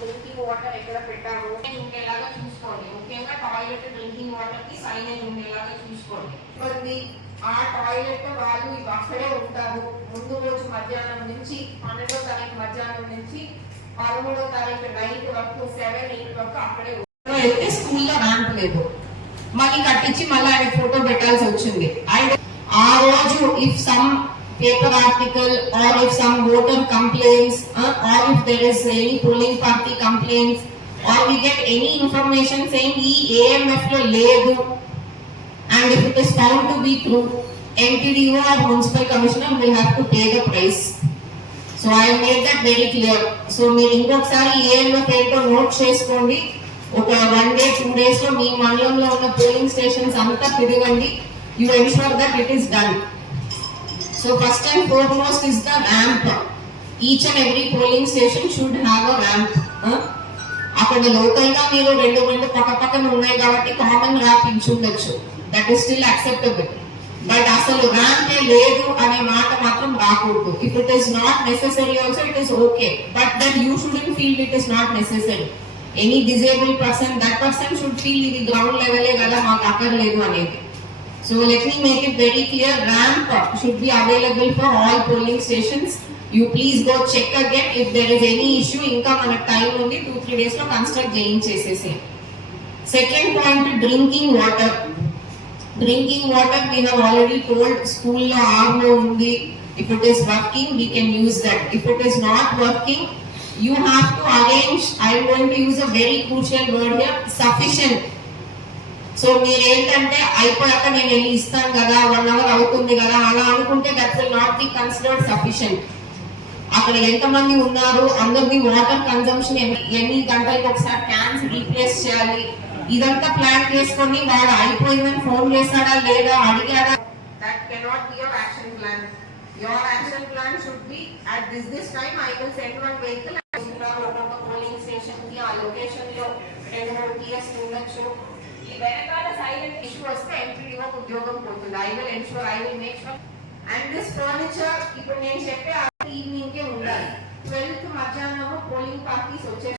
Drinking water ఎక్కడ పెట్టాము ఉండేలాగా చూసుకోండి. ముఖ్యంగా టాయిలెట్ డ్రింకింగ్ వాటర్ కి సైనేజ్ ఉండేలాగా చూసుకోండి. మరి ఆ టాయిలెట్ వాళ్ళు అక్కడే ఉంటారు. ముందు రోజు మధ్యాహ్నం నుంచి 12వ తారీఖు మధ్యాహ్నం నుంచి 13వ తారీఖు నైట్ వరకు 7-8 వరకు అక్కడే వెళ్తే స్కూల్లో ర్యాంప్ లేదు. మళ్ళీ కట్టించి మళ్ళీ ఆయన ఫోటో పెట్టాల్సి వచ్చింది. ఆ రోజు if some paper article or if some voter complaints or if there is any polling party complaints or we get any information saying ee AMF lo ledu and if it is found to be true, MTDO or municipal commissioner will have to pay the price. So I have made that very clear. So meer inkokasari AMF ఏంటో నోట్ చేసుకోండి. ఒక 1 day 2 days లో మీ మండలంలో ఉన్న polling stations అంతా తిరగండి. You ensure that it is done. So first and foremost is the ramp. Each and every polling station should have a ramp. అక్కడ local గా మీరు రెండు పక్కన ఉన్నాయి కాబట్టి కామన్ ర్యాంప్ ఇచ్చుండొచ్చు. That is still acceptable. But అసలు ర్యాంప్ లేదు అనే మాట మాత్రం రాకూడదు. If it is not necessary also it is okay, but that you shouldn't feel it is not necessary. Any disable person that person should feel ఇది ground లెవెలే కదా మాకు అక్కర్లేదు అనేది. So let me make it very clear, ramp should be available for all polling stations. You please go check again if there is any issue. Inka mana time undi 2-3 days lo construct cheyinchesese. Second point, drinking water. Drinking water we have already told school lo RO undi. If it is working we can use that. If it is not working you have to arrange. I am going to use a very crucial word here, sufficient. So మీరు ఏంటంటే అయిపోయాక నేను వెళ్ళి ఇస్తాను కదా 1 hour అవుతుంది కదా అలా అనుకుంటే that will not be considered sufficient. అక్కడ ఎంతమంది ఉన్నారు, అందరిది వాటర్ కన్సంప్షన్ ఎన్ని గంటలకు ఒకసారి క్యాన్స్ రీప్లేస్ చేయాలి, ఇదంతా ప్లాన్ చేసుకొని వాడు అయిపోయిందని ఫోన్ చేస్తాడా లేదా అడిగాడా, that cannot be your action plan. Your action plan should be at this time I will send one vehicle. ఒక్కొక్క పోలింగ్ స్టేషన్ కి ఆ లొకేషన్ లో 2-3 టీఎస్ ఉండొచ్చు. ఈ వెనకాల సైలెంట్ ఇష్యూ వస్తే ఎంపీడీఓ ఉద్యోగం పోతుంది. I will ensure, I will make sure. And this furniture ఇప్పుడు నేను చెప్పే ఈవినింగ్ కే ఉండాలి. 12th మధ్యాహ్నం పోలింగ్ పార్టీస్ వచ్చే